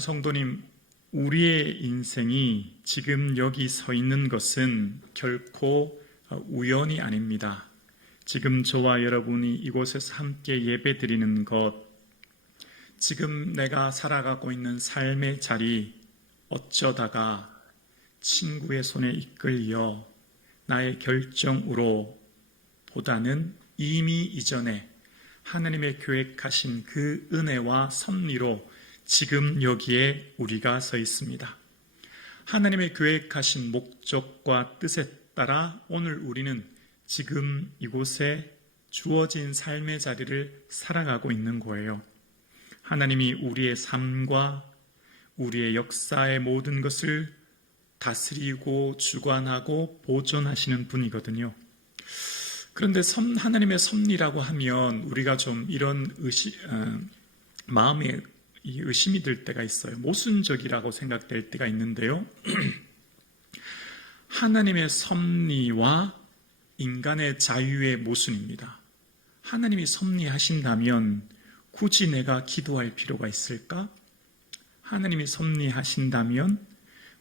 사랑하는 성도님, 우리의 인생이 지금 여기 서 있는 것은 결코 우연이 아닙니다. 지금 저와 여러분이 이곳에서 함께 예배드리는 것, 지금 내가 살아가고 있는 삶의 자리, 어쩌다가 친구의 손에 이끌려 나의 결정으로 보다는 이미 이전에 하나님의 계획하신 그 은혜와 섭리로 지금 여기에 우리가 서 있습니다. 하나님의 계획하신 목적과 뜻에 따라 오늘 우리는 지금 이곳에 주어진 삶의 자리를 살아가고 있는 거예요. 하나님이 우리의 삶과 우리의 역사의 모든 것을 다스리고 주관하고 보존하시는 분이거든요. 그런데 하나님의 섭리라고 하면 우리가 좀 이런 마음에 의심이 들 때가 있어요. 모순적이라고 생각될 때가 있는데요. 하나님의 섭리와 인간의 자유의 모순입니다. 하나님이 섭리하신다면 굳이 내가 기도할 필요가 있을까? 하나님이 섭리하신다면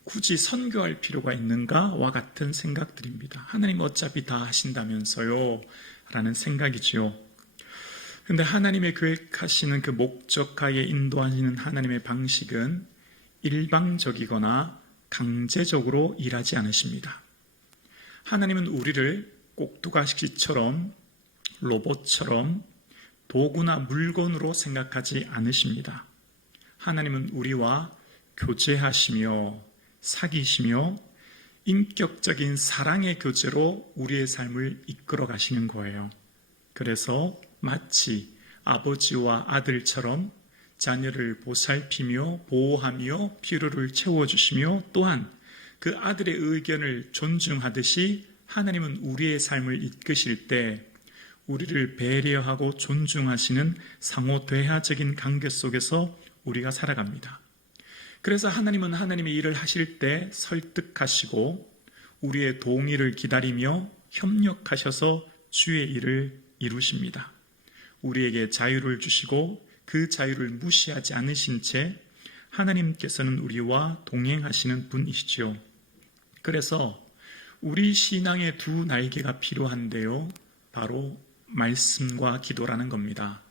굳이 선교할 필요가 있는가와 같은 생각들입니다. 하나님 어차피 다 하신다면서요 라는 생각이지요. 그런데 하나님의 계획하시는 그 목적하에 인도하시는 하나님의 방식은 일방적이거나 강제적으로 일하지 않으십니다. 하나님은 우리를 꼭두가시처럼 로봇처럼 도구나 물건으로 생각하지 않으십니다. 하나님은 우리와 교제하시며 사귀시며 인격적인 사랑의 교제로 우리의 삶을 이끌어 가시는 거예요. 그래서 마치 아버지와 아들처럼 자녀를 보살피며 보호하며 필요를 채워주시며 또한 그 아들의 의견을 존중하듯이 하나님은 우리의 삶을 이끄실 때 우리를 배려하고 존중하시는 상호 대화적인 관계 속에서 우리가 살아갑니다. 그래서 하나님은 하나님의 일을 하실 때 설득하시고 우리의 동의를 기다리며 협력하셔서 주의 일을 이루십니다. 우리에게 자유를 주시고 그 자유를 무시하지 않으신 채 하나님께서는 우리와 동행하시는 분이시죠. 그래서 우리 신앙의 두 날개가 필요한데요. 바로 말씀과 기도라는 겁니다.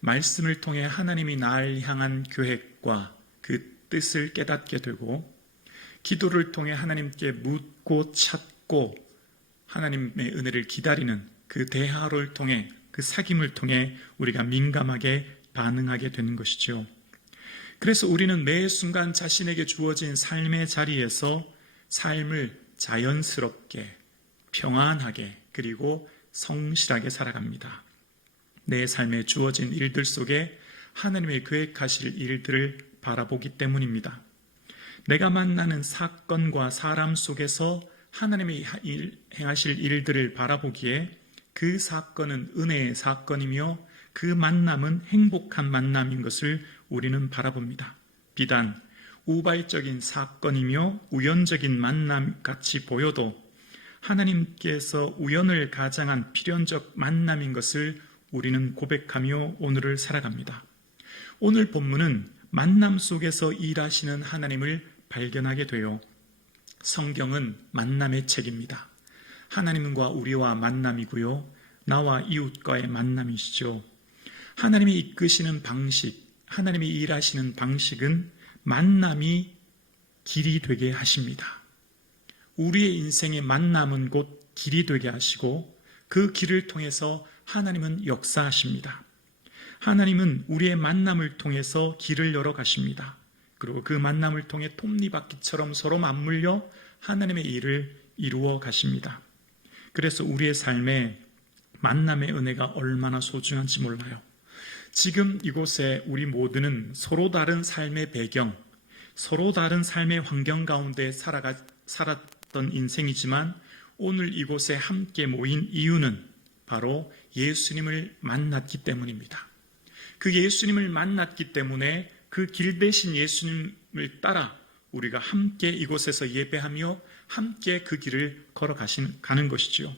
말씀을 통해 하나님이 날 향한 계획과 그 뜻을 깨닫게 되고 기도를 통해 하나님께 묻고 찾고 하나님의 은혜를 기다리는 그 대화를 통해 그 사귐을 통해 우리가 민감하게 반응하게 되는 것이죠. 그래서 우리는 매 순간 자신에게 주어진 삶의 자리에서 삶을 자연스럽게 평안하게 그리고 성실하게 살아갑니다. 내 삶에 주어진 일들 속에 하나님의 계획하실 일들을 바라보기 때문입니다. 내가 만나는 사건과 사람 속에서 하나님의 행하실 일들을 바라보기에 그 사건은 은혜의 사건이며 그 만남은 행복한 만남인 것을 우리는 바라봅니다. 비단 우발적인 사건이며 우연적인 만남 같이 보여도 하나님께서 우연을 가장한 필연적 만남인 것을 우리는 고백하며 오늘을 살아갑니다. 오늘 본문은 만남 속에서 일하시는 하나님을 발견하게 돼요. 성경은 만남의 책입니다. 하나님과 우리와 만남이고요. 나와 이웃과의 만남이시죠. 하나님이 이끄시는 방식, 하나님이 일하시는 방식은 만남이 길이 되게 하십니다. 우리의 인생의 만남은 곧 길이 되게 하시고 그 길을 통해서 하나님은 역사하십니다. 하나님은 우리의 만남을 통해서 길을 열어 가십니다. 그리고 그 만남을 통해 톱니바퀴처럼 서로 맞물려 하나님의 일을 이루어 가십니다. 그래서 우리의 삶에 만남의 은혜가 얼마나 소중한지 몰라요. 지금 이곳에 우리 모두는 서로 다른 삶의 배경, 서로 다른 삶의 환경 가운데 살았던 인생이지만 오늘 이곳에 함께 모인 이유는 바로 예수님을 만났기 때문입니다. 그 예수님을 만났기 때문에 그 길 대신 예수님을 따라 우리가 함께 이곳에서 예배하며 함께 그 길을 가는 것이지요.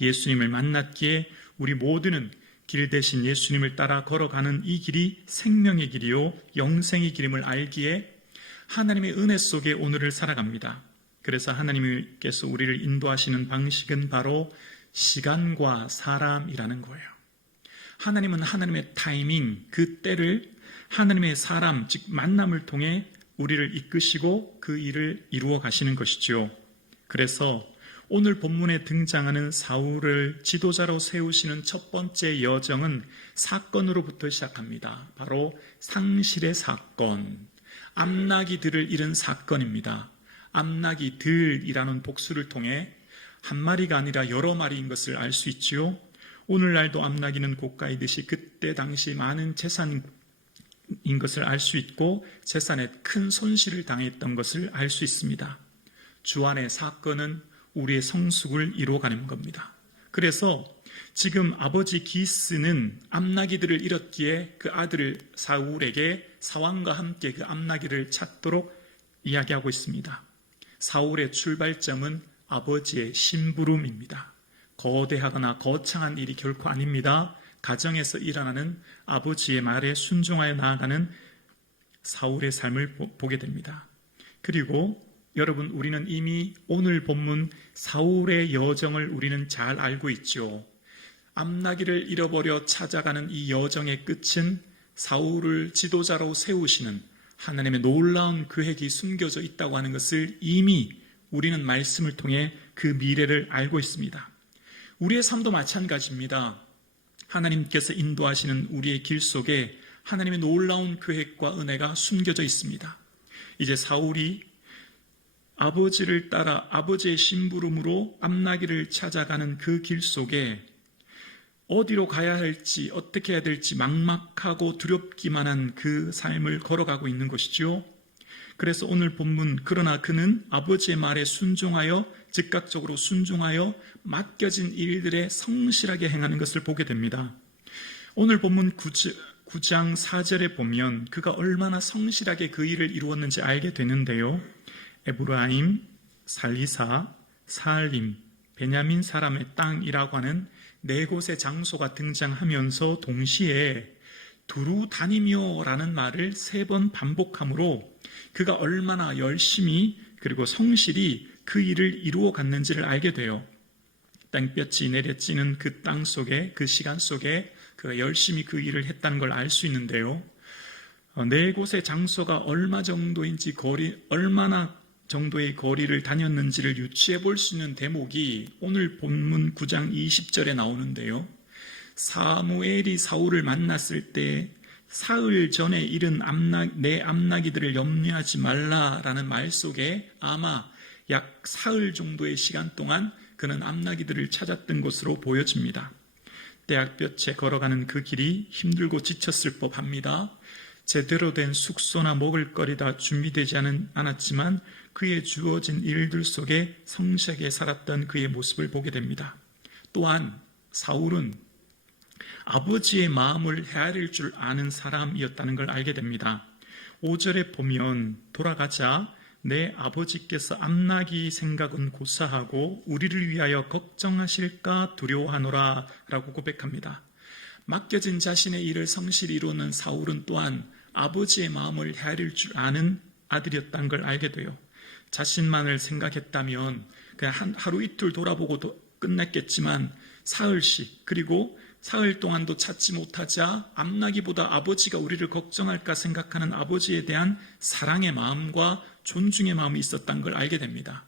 예수님을 만났기에 우리 모두는 길 대신 예수님을 따라 걸어가는 이 길이 생명의 길이요 영생의 길임을 알기에 하나님의 은혜 속에 오늘을 살아갑니다. 그래서 하나님께서 우리를 인도하시는 방식은 바로 시간과 사람이라는 거예요. 하나님은 하나님의 타이밍, 그 때를 하나님의 사람, 즉 만남을 통해 우리를 이끄시고 그 일을 이루어 가시는 것이죠. 그래서 오늘 본문에 등장하는 사울을 지도자로 세우시는 첫 번째 여정은 사건으로부터 시작합니다. 바로 상실의 사건, 암나기들을 잃은 사건입니다. 암나기들이라는 복수를 통해 한 마리가 아니라 여러 마리인 것을 알 수 있지요. 오늘날도 암나기는 고가이듯이 그때 당시 많은 재산인 것을 알 수 있고 재산에 큰 손실을 당했던 것을 알 수 있습니다. 주안의 사건은 우리의 성숙을 이루어가는 겁니다. 그래서 지금 아버지 기스는 암나기들을 잃었기에 그 아들 사울에게 사왕과 함께 그 암나기를 찾도록 이야기하고 있습니다. 사울의 출발점은 아버지의 심부름입니다. 거대하거나 거창한 일이 결코 아닙니다. 가정에서 일어나는 아버지의 말에 순종하여 나아가는 사울의 삶을 보게 됩니다. 그리고 여러분, 우리는 이미 오늘 본문 사울의 여정을 우리는 잘 알고 있죠. 암나기를 잃어버려 찾아가는 이 여정의 끝은 사울을 지도자로 세우시는 하나님의 놀라운 계획이 숨겨져 있다고 하는 것을 이미 우리는 말씀을 통해 그 미래를 알고 있습니다. 우리의 삶도 마찬가지입니다. 하나님께서 인도하시는 우리의 길 속에 하나님의 놀라운 계획과 은혜가 숨겨져 있습니다. 이제 사울이 아버지를 따라 아버지의 심부름으로 암나기를 찾아가는 그 길 속에 어디로 가야 할지 어떻게 해야 될지 막막하고 두렵기만 한 그 삶을 걸어가고 있는 것이죠. 그래서 오늘 본문 그러나 그는 아버지의 말에 순종하여 즉각적으로 순종하여 맡겨진 일들에 성실하게 행하는 것을 보게 됩니다. 오늘 본문 9장 4절에 보면 그가 얼마나 성실하게 그 일을 이루었는지 알게 되는데요. 에브라임, 살리사, 사알림, 베냐민 사람의 땅이라고 하는 네 곳의 장소가 등장하면서 동시에 두루 다니며라는 말을 3번 반복함으로 그가 얼마나 열심히 그리고 성실히 그 일을 이루어 갔는지를 알게 돼요. 땅볕이 내려찌는 그 땅 속에, 그 시간 속에 그가 열심히 그 일을 했다는 걸 알 수 있는데요. 네 곳의 장소가 얼마나 정도의 거리를 다녔는지를 유추해 볼 수 있는 대목이 오늘 본문 9장 20절에 나오는데요. 사무엘이 사울을 만났을 때 사흘 전에 잃은 내 암나기들을 염려하지 말라라는 말 속에 아마 약 사흘 정도의 시간 동안 그는 암나기들을 찾았던 것으로 보여집니다. 떼약볕에 걸어가는 그 길이 힘들고 지쳤을 법합니다. 제대로 된 숙소나 먹을거리 다 준비되지 않았지만 그의 주어진 일들 속에 성실하게 살았던 그의 모습을 보게 됩니다. 또한 사울은 아버지의 마음을 헤아릴 줄 아는 사람이었다는 걸 알게 됩니다. 5절에 보면 돌아가자 내 아버지께서 암나기 생각은 고사하고 우리를 위하여 걱정하실까 두려워하노라 라고 고백합니다. 맡겨진 자신의 일을 성실히 이루는 사울은 또한 아버지의 마음을 헤아릴 줄 아는 아들이었다는 걸 알게 돼요. 자신만을 생각했다면 그냥 하루 이틀 돌아보고도 끝났겠지만 사흘씩 그리고 사흘 동안도 찾지 못하자 암나기보다 아버지가 우리를 걱정할까 생각하는 아버지에 대한 사랑의 마음과 존중의 마음이 있었다는 걸 알게 됩니다.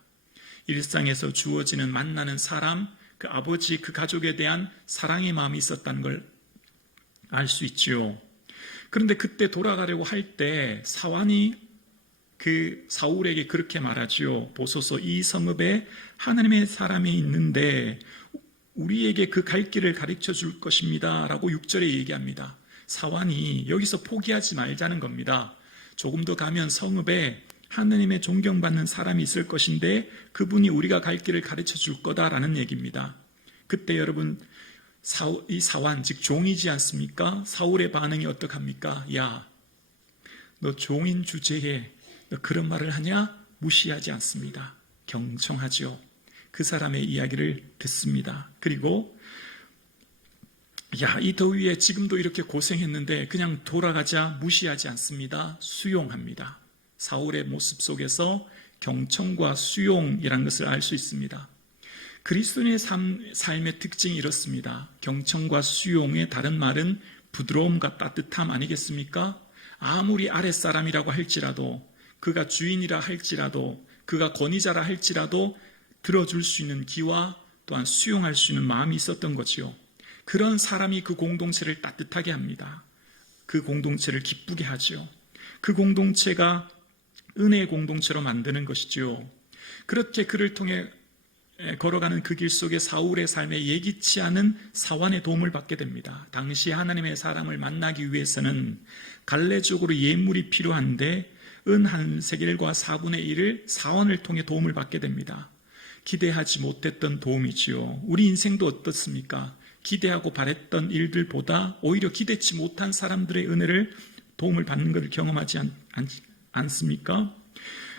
일상에서 주어지는 만나는 사람, 그 아버지, 그 가족에 대한 사랑의 마음이 있었다는 걸 알 수 있지요. 그런데 그때 돌아가려고 할 때 사환이 그 사울에게 그렇게 말하지요. 보소서 이 성읍에 하나님의 사람이 있는데 우리에게 그 갈 길을 가르쳐 줄 것입니다 라고 6절에 얘기합니다. 사환이 여기서 포기하지 말자는 겁니다. 조금 더 가면 성읍에 하나님의 존경받는 사람이 있을 것인데 그분이 우리가 갈 길을 가르쳐 줄 거다라는 얘기입니다. 그때 여러분 이 사환 즉 종이지 않습니까? 사울의 반응이 어떡합니까? 야, 너 종인 주제에 너 그런 말을 하냐? 무시하지 않습니다. 경청하죠. 그 사람의 이야기를 듣습니다. 그리고 야, 이 더위에 지금도 이렇게 고생했는데 그냥 돌아가자 무시하지 않습니다. 수용합니다. 사울의 모습 속에서 경청과 수용이라는 것을 알 수 있습니다. 그리스도인의 삶의 특징이 이렇습니다. 경청과 수용의 다른 말은 부드러움과 따뜻함 아니겠습니까? 아무리 아랫사람이라고 할지라도, 그가 주인이라 할지라도, 그가 권위자라 할지라도 들어줄 수 있는 기와 또한 수용할 수 있는 마음이 있었던 거지요. 그런 사람이 그 공동체를 따뜻하게 합니다. 그 공동체를 기쁘게 하지요. 그 공동체가 은혜의 공동체로 만드는 것이지요. 그렇게 그를 통해 걸어가는 그 길 속에 사울의 삶에 예기치 않은 사환의 도움을 받게 됩니다. 당시 하나님의 사람을 만나기 위해서는 갈래적으로 예물이 필요한데 은 한 세겔과 4분의 1을 사환을 통해 도움을 받게 됩니다. 기대하지 못했던 도움이지요. 우리 인생도 어떻습니까? 기대하고 바랬던 일들보다 오히려 기대치 못한 사람들의 은혜를 도움을 받는 것을 경험하지 않습니까?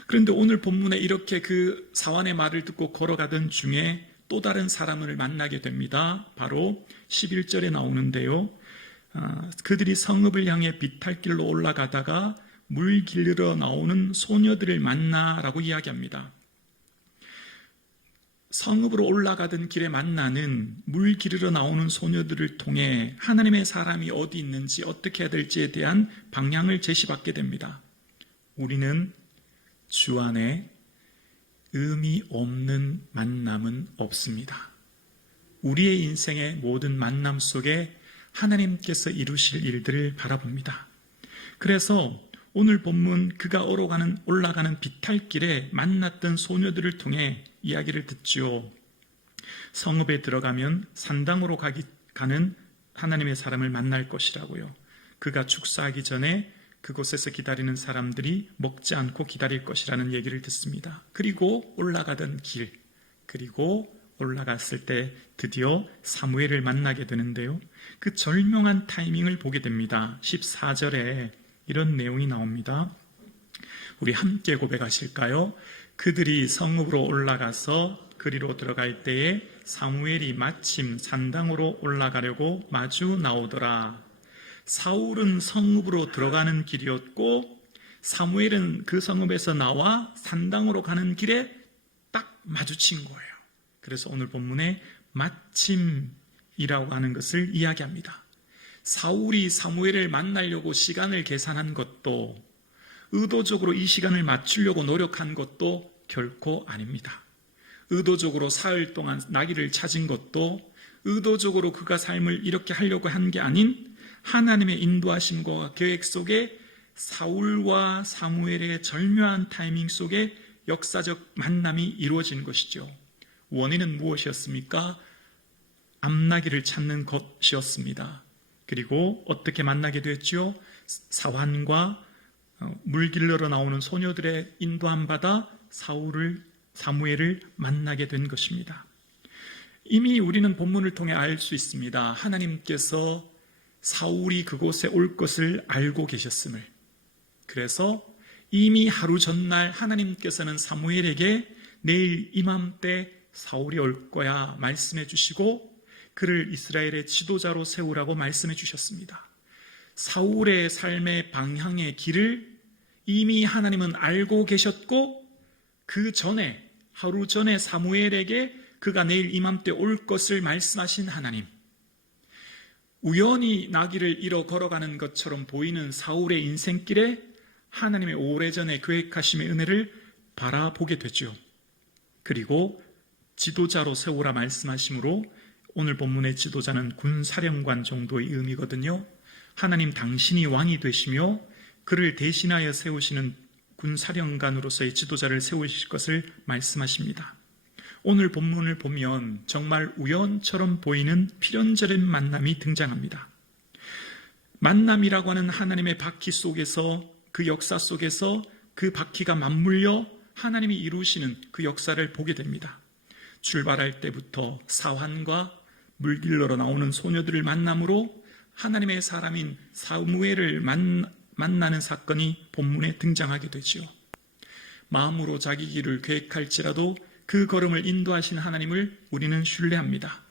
그런데 오늘 본문에 이렇게 그 사환의 말을 듣고 걸어가던 중에 또 다른 사람을 만나게 됩니다. 바로 11절에 나오는데요. 그들이 성읍을 향해 비탈길로 올라가다가 물 길르러 나오는 소녀들을 만나라고 이야기합니다. 성읍으로 올라가던 길에 만나는 물 기르러 나오는 소녀들을 통해 하나님의 사람이 어디 있는지 어떻게 해야 될지에 대한 방향을 제시받게 됩니다. 우리는 주 안에 의미 없는 만남은 없습니다. 우리의 인생의 모든 만남 속에 하나님께서 이루실 일들을 바라봅니다. 그래서 오늘 본문 그가 올라가는 비탈길에 만났던 소녀들을 통해 이야기를 듣지요. 성읍에 들어가면 산당으로 가는 하나님의 사람을 만날 것이라고요. 그가 축사하기 전에 그곳에서 기다리는 사람들이 먹지 않고 기다릴 것이라는 얘기를 듣습니다. 그리고 올라가던 길, 그리고 올라갔을 때 드디어 사무엘을 만나게 되는데요. 그 절묘한 타이밍을 보게 됩니다. 14절에 이런 내용이 나옵니다. 우리 함께 고백하실까요? 그들이 성읍으로 올라가서 그리로 들어갈 때에 사무엘이 마침 산당으로 올라가려고 마주 나오더라. 사울은 성읍으로 들어가는 길이었고 사무엘은 그 성읍에서 나와 산당으로 가는 길에 딱 마주친 거예요. 그래서 오늘 본문에 마침이라고 하는 것을 이야기합니다. 사울이 사무엘을 만나려고 시간을 계산한 것도 의도적으로 이 시간을 맞추려고 노력한 것도 결코 아닙니다. 의도적으로 사흘 동안 나귀를 찾은 것도 의도적으로 그가 삶을 이렇게 하려고 한 게 아닌 하나님의 인도하심과 계획 속에 사울과 사무엘의 절묘한 타이밍 속에 역사적 만남이 이루어진 것이죠. 원인은 무엇이었습니까? 암나귀를 찾는 것이었습니다. 그리고 어떻게 만나게 됐죠? 사환과 물 길러러 나오는 소녀들의 인도함 받아 사무엘을 만나게 된 것입니다. 이미 우리는 본문을 통해 알 수 있습니다. 하나님께서 사울이 그곳에 올 것을 알고 계셨음을. 그래서 이미 하루 전날 하나님께서는 사무엘에게 내일 이맘때 사울이 올 거야 말씀해 주시고 그를 이스라엘의 지도자로 세우라고 말씀해 주셨습니다. 사울의 삶의 방향의 길을 이미 하나님은 알고 계셨고 그 전에 하루 전에 사무엘에게 그가 내일 이맘때 올 것을 말씀하신 하나님. 우연히 나귀를 잃어 걸어가는 것처럼 보이는 사울의 인생길에 하나님의 오래전에 계획하심의 은혜를 바라보게 되죠. 그리고 지도자로 세우라 말씀하심으로 오늘 본문의 지도자는 군사령관 정도의 의미거든요. 하나님 당신이 왕이 되시며 그를 대신하여 세우시는 군사령관으로서의 지도자를 세우실 것을 말씀하십니다. 오늘 본문을 보면 정말 우연처럼 보이는 필연적인 만남이 등장합니다. 만남이라고 하는 하나님의 바퀴 속에서 그 역사 속에서 그 바퀴가 맞물려 하나님이 이루시는 그 역사를 보게 됩니다. 출발할 때부터 사환과 물 길러러 나오는 소녀들을 만남으로 하나님의 사람인 사무엘을 만나는 사건이 본문에 등장하게 되지요. 마음으로 자기 길을 계획할지라도 그 걸음을 인도하시는 하나님을 우리는 신뢰합니다.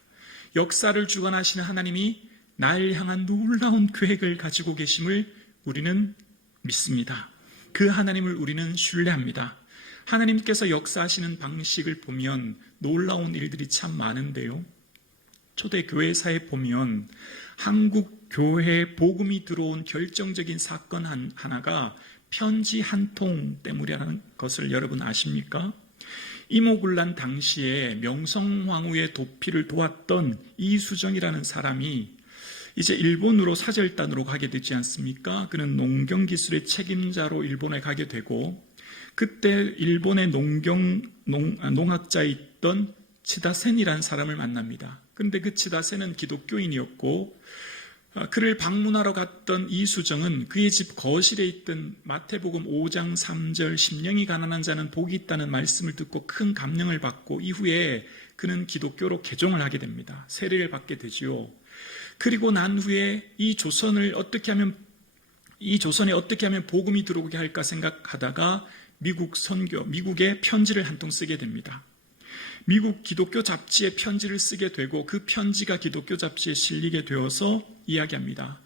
역사를 주관하시는 하나님이 날 향한 놀라운 계획을 가지고 계심을 우리는 믿습니다. 그 하나님을 우리는 신뢰합니다. 하나님께서 역사하시는 방식을 보면 놀라운 일들이 참 많은데요. 초대교회사에 보면 한국 교회에 복음이 들어온 결정적인 사건 하나가 편지 한 통 때문이라는 것을 여러분 아십니까? 이모군란 당시에 명성황후의 도피를 도왔던 이수정이라는 사람이 이제 일본으로 사절단으로 가게 되지 않습니까? 그는 농경기술의 책임자로 일본에 가게 되고, 그때 일본의 농학자에 있던 치다센이라는 사람을 만납니다. 그런데 그 치다센은 기독교인이었고, 그를 방문하러 갔던 이수정은 그의 집 거실에 있던 마태복음 5장 3절 심령이 가난한 자는 복이 있다는 말씀을 듣고 큰 감명을 받고, 이후에 그는 기독교로 개종을 하게 됩니다. 세례를 받게 되지요. 그리고 난 후에 이 조선에 어떻게 하면 복음이 들어오게 할까 생각하다가 미국에 편지를 한 통 쓰게 됩니다. 미국 기독교 잡지에 편지를 쓰게 되고, 그 편지가 기독교 잡지에 실리게 되어서 이야기합니다.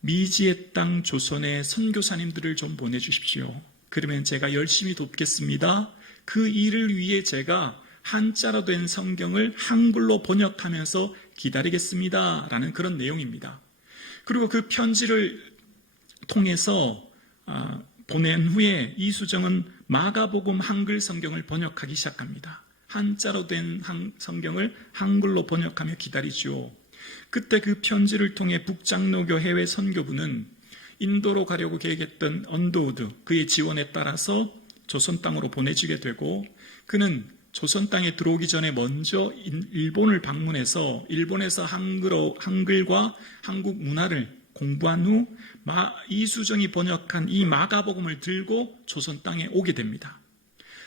미지의 땅 조선의 선교사님들을 좀 보내주십시오. 그러면 제가 열심히 돕겠습니다. 그 일을 위해 제가 한자로 된 성경을 한글로 번역하면서 기다리겠습니다. 라는 그런 내용입니다. 그리고 그 편지를 통해서 보낸 후에 이수정은 마가복음 한글 성경을 번역하기 시작합니다. 한자로 된 성경을 한글로 번역하며 기다리죠. 그때 그 편지를 통해 북장로교 해외 선교부는 인도로 가려고 계획했던 언더우드, 그의 지원에 따라서 조선 땅으로 보내지게 되고, 그는 조선 땅에 들어오기 전에 먼저 일본을 방문해서 일본에서 한글과 한국 문화를 공부한 후 이수정이 번역한 이 마가복음을 들고 조선 땅에 오게 됩니다.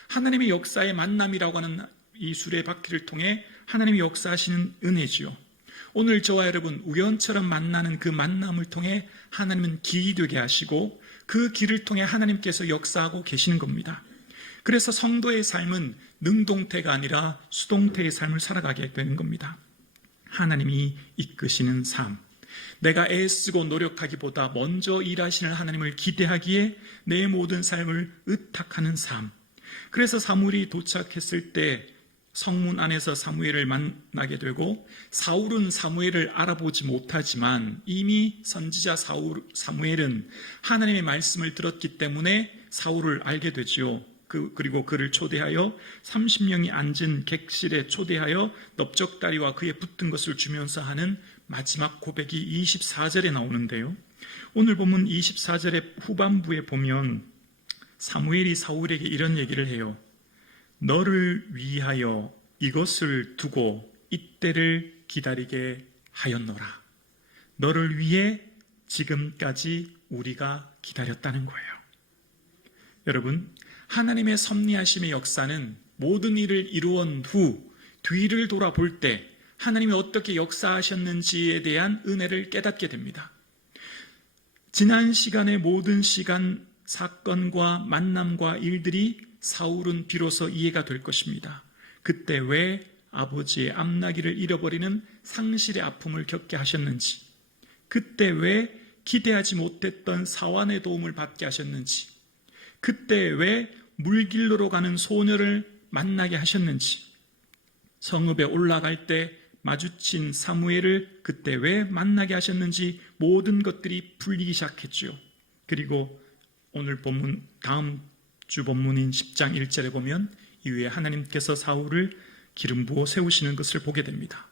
하나님의 역사의 만남이라고 하는 이 수레바퀴를 통해 하나님이 역사하시는 은혜지요. 오늘 저와 여러분 우연처럼 만나는 그 만남을 통해 하나님은 길이 되게 하시고, 그 길을 통해 하나님께서 역사하고 계시는 겁니다. 그래서 성도의 삶은 능동태가 아니라 수동태의 삶을 살아가게 되는 겁니다. 하나님이 이끄시는 삶, 내가 애쓰고 노력하기보다 먼저 일하시는 하나님을 기대하기에 내 모든 삶을 의탁하는 삶. 그래서 사무엘이 도착했을 때 성문 안에서 사무엘을 만나게 되고, 사울은 사무엘을 알아보지 못하지만 이미 선지자 사무엘은 하나님의 말씀을 들었기 때문에 사울을 알게 되지요. 그리고 그를 초대하여 30명이 앉은 객실에 초대하여 넓적다리와 그에 붙은 것을 주면서 하는 마지막 고백이 24절에 나오는데요. 오늘 본문 24절의 후반부에 보면 사무엘이 사울에게 이런 얘기를 해요. 너를 위하여 이것을 두고 이때를 기다리게 하였노라. 너를 위해 지금까지 우리가 기다렸다는 거예요. 여러분, 하나님의 섭리하심의 역사는 모든 일을 이루은 후 뒤를 돌아볼 때 하나님이 어떻게 역사하셨는지에 대한 은혜를 깨닫게 됩니다. 지난 시간의 모든 시간, 사건과 만남과 일들이 사울은 비로소 이해가 될 것입니다. 그때 왜 아버지의 앞나기를 잃어버리는 상실의 아픔을 겪게 하셨는지, 그때 왜 기대하지 못했던 사환의 도움을 받게 하셨는지, 그때 왜 물길로 가는 소녀를 만나게 하셨는지, 성읍에 올라갈 때 마주친 사무엘을 그때 왜 만나게 하셨는지 모든 것들이 풀리기 시작했죠. 그리고 오늘 본문, 다음 주 본문인 10장 1절에 보면 이후에 하나님께서 사울을 기름 부어 세우시는 것을 보게 됩니다.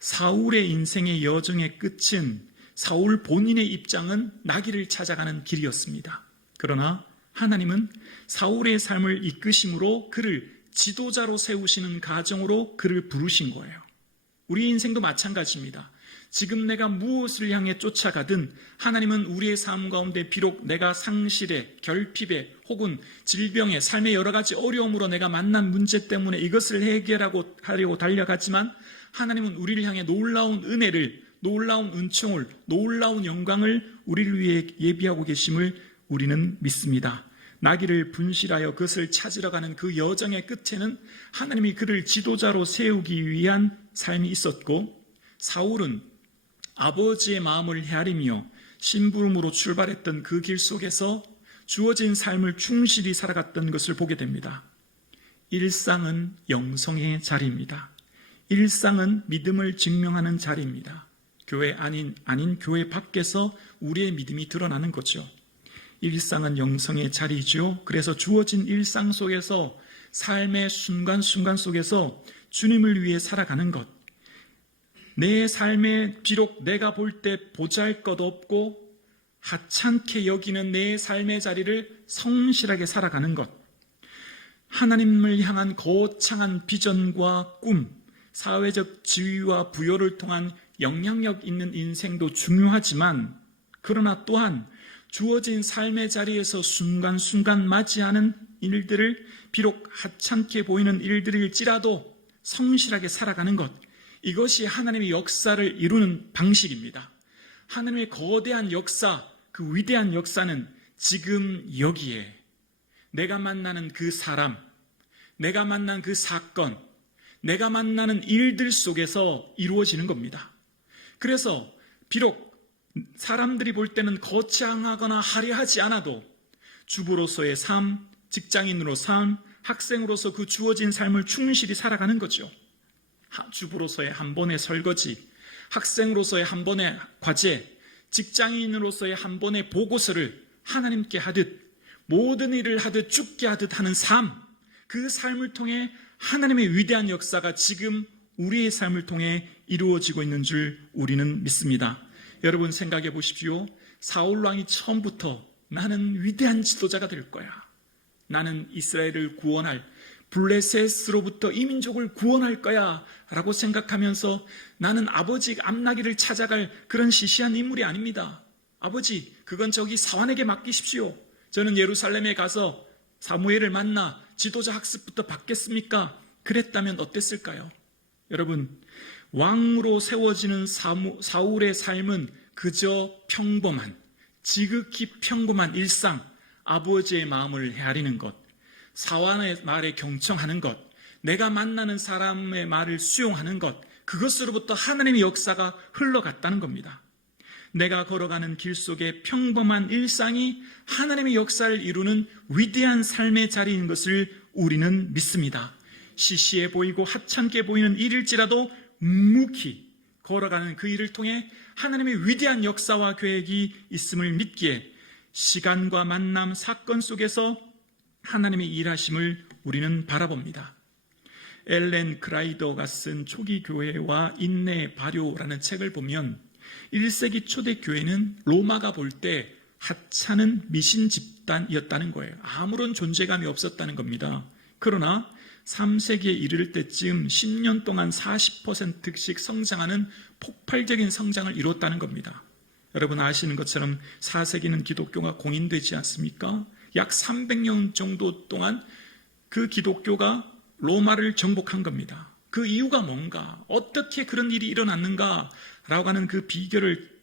사울의 인생의 여정의 끝은 사울 본인의 입장은 나귀를 찾아가는 길이었습니다. 그러나 하나님은 사울의 삶을 이끄심으로 그를 지도자로 세우시는 가정으로 그를 부르신 거예요. 우리 인생도 마찬가지입니다. 지금 내가 무엇을 향해 쫓아가든 하나님은 우리의 삶 가운데 비록 내가 상실에, 결핍에 혹은 질병에, 삶의 여러 가지 어려움으로 내가 만난 문제 때문에 이것을 하려고 달려가지만 하나님은 우리를 향해 놀라운 은혜를, 놀라운 은총을, 놀라운 영광을 우리를 위해 예비하고 계심을 우리는 믿습니다. 나귀를 분실하여 그것을 찾으러 가는 그 여정의 끝에는 하나님이 그를 지도자로 세우기 위한 삶이 있었고, 사울은 아버지의 마음을 헤아리며 심부름으로 출발했던 그 길 속에서 주어진 삶을 충실히 살아갔던 것을 보게 됩니다. 일상은 영성의 자리입니다. 일상은 믿음을 증명하는 자리입니다. 교회 아닌 교회 밖에서 우리의 믿음이 드러나는 거죠. 일상은 영성의 자리죠. 그래서 주어진 일상 속에서 삶의 순간순간 속에서 주님을 위해 살아가는 것, 내 삶에 비록 내가 볼 때 보잘것없고 하찮게 여기는 내 삶의 자리를 성실하게 살아가는 것, 하나님을 향한 거창한 비전과 꿈, 사회적 지위와 부여를 통한 영향력 있는 인생도 중요하지만, 그러나 또한 주어진 삶의 자리에서 순간순간 맞이하는 일들을, 비록 하찮게 보이는 일들일지라도 성실하게 살아가는 것, 이것이 하나님의 역사를 이루는 방식입니다. 하나님의 거대한 역사, 그 위대한 역사는 지금 여기에 내가 만나는 그 사람, 내가 만난 그 사건, 내가 만나는 일들 속에서 이루어지는 겁니다. 그래서 비록 사람들이 볼 때는 거창하거나 화려하지 않아도 주부로서의 삶, 직장인으로 삶, 학생으로서 그 주어진 삶을 충실히 살아가는 거죠. 주부로서의 한 번의 설거지, 학생으로서의 한 번의 과제, 직장인으로서의 한 번의 보고서를 하나님께 하듯, 모든 일을 하듯 죽게 하듯 하는 삶, 그 삶을 통해 하나님의 위대한 역사가 지금 우리의 삶을 통해 이루어지고 있는 줄 우리는 믿습니다. 여러분 생각해 보십시오. 사울 왕이 처음부터 나는 위대한 지도자가 될 거야, 나는 이스라엘을 구원할, 블레셋으로부터 이 민족을 구원할 거야 라고 생각하면서 나는 아버지 암나기를 찾아갈 그런 시시한 인물이 아닙니다. 아버지, 그건 저기 사환에게 맡기십시오. 저는 예루살렘에 가서 사무엘을 만나 지도자 학습부터 받겠습니까? 그랬다면 어땠을까요? 여러분, 왕으로 세워지는 사울의 삶은 그저 평범한, 지극히 평범한 일상, 아버지의 마음을 헤아리는 것, 사환의 말에 경청하는 것, 내가 만나는 사람의 말을 수용하는 것, 그것으로부터 하나님의 역사가 흘러갔다는 겁니다. 내가 걸어가는 길 속의 평범한 일상이 하나님의 역사를 이루는 위대한 삶의 자리인 것을 우리는 믿습니다. 시시해 보이고 하찮게 보이는 일일지라도 묵묵히 걸어가는 그 일을 통해 하나님의 위대한 역사와 계획이 있음을 믿기에 시간과 만남, 사건 속에서 하나님의 일하심을 우리는 바라봅니다. 엘렌 크라이더가 쓴 초기 교회와 인내의 발효라는 책을 보면 1세기 초대 교회는 로마가 볼 때 하찮은 미신 집단이었다는 거예요. 아무런 존재감이 없었다는 겁니다. 그러나 3세기에 이를 때쯤 10년 동안 40%씩 성장하는 폭발적인 성장을 이뤘다는 겁니다. 여러분 아시는 것처럼 4세기는 기독교가 공인되지 않습니까? 약 300년 정도 동안 그 기독교가 로마를 정복한 겁니다. 그 이유가 뭔가, 어떻게 그런 일이 일어났는가 라고 하는 그 비결을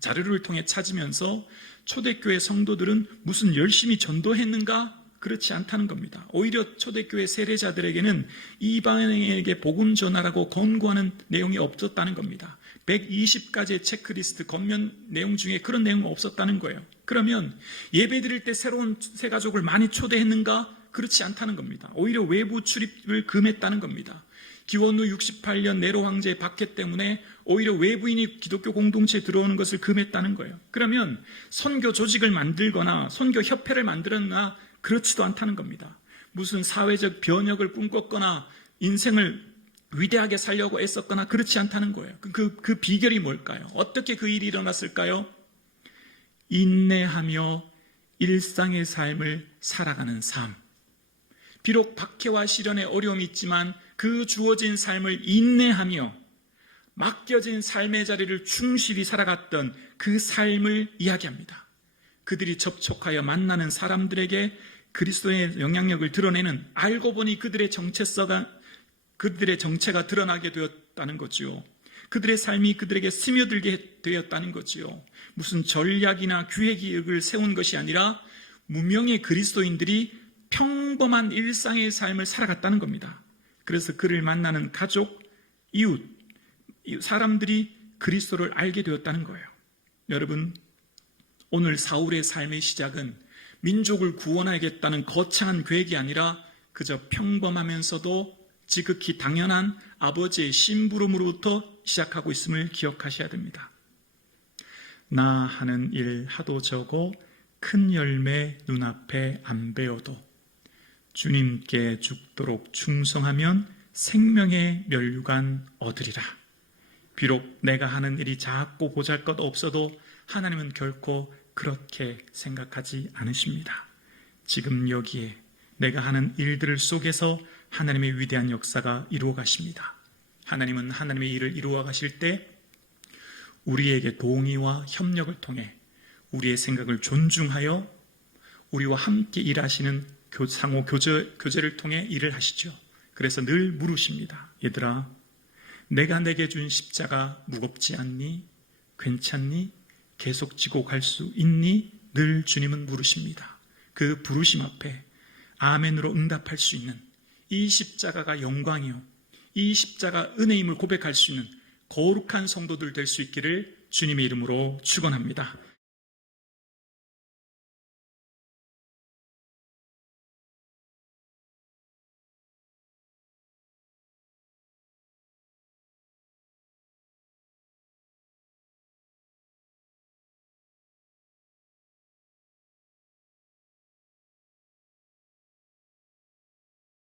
자료를 통해 찾으면서 초대교회 성도들은 무슨 열심히 전도했는가? 그렇지 않다는 겁니다. 오히려 초대교회 세례자들에게는 이방인에게 복음 전하라고 권고하는 내용이 없었다는 겁니다. 120가지의 체크리스트 겉면 내용 중에 그런 내용은 없었다는 거예요. 그러면 예배 드릴 때 새로운 새가족을 많이 초대했는가? 그렇지 않다는 겁니다. 오히려 외부 출입을 금했다는 겁니다. 기원 후 68년 네로 황제의 박해 때문에 오히려 외부인이 기독교 공동체에 들어오는 것을 금했다는 거예요. 그러면 선교 조직을 만들거나 선교 협회를 만들었나? 그렇지도 않다는 겁니다. 무슨 사회적 변혁을 꿈꿨거나 인생을 위대하게 살려고 애썼거나 그렇지 않다는 거예요. 그 비결이 뭘까요? 어떻게 그 일이 일어났을까요? 인내하며 일상의 삶을 살아가는 삶. 비록 박해와 시련의 어려움이 있지만 그 주어진 삶을 인내하며 맡겨진 삶의 자리를 충실히 살아갔던 그 삶을 이야기합니다. 그들이 접촉하여 만나는 사람들에게 그리스도의 영향력을 드러내는, 알고 보니 그들의 정체가 드러나게 되었다는 거죠. 그들의 삶이 그들에게 스며들게 되었다는 거죠. 무슨 전략이나 기획을 세운 것이 아니라 무명의 그리스도인들이 평범한 일상의 삶을 살아갔다는 겁니다. 그래서 그를 만나는 가족, 이웃, 사람들이 그리스도를 알게 되었다는 거예요. 여러분, 오늘 사울의 삶의 시작은 민족을 구원하겠다는 거창한 계획이 아니라 그저 평범하면서도 지극히 당연한 아버지의 심부름으로부터 시작하고 있음을 기억하셔야 됩니다. 나 하는 일 하도 적어 큰 열매 눈앞에 안 베어도 주님께 죽도록 충성하면 생명의 면류관 얻으리라. 비록 내가 하는 일이 작고 보잘것 없어도 하나님은 결코 그렇게 생각하지 않으십니다. 지금 여기에 내가 하는 일들 속에서 하나님의 위대한 역사가 이루어 가십니다. 하나님은 하나님의 일을 이루어 가실 때 우리에게 동의와 협력을 통해 우리의 생각을 존중하여 우리와 함께 일하시는 상호 교제를 통해 일을 하시죠. 그래서 늘 물으십니다. 얘들아, 내가 내게 준 십자가 무겁지 않니? 괜찮니? 계속 지고 갈 수 있니? 늘 주님은 물으십니다. 그 부르심 앞에 아멘으로 응답할 수 있는 이 십자가가 영광이요, 이 십자가 은혜임을 고백할 수 있는 거룩한 성도들 될 수 있기를 주님의 이름으로 축원합니다.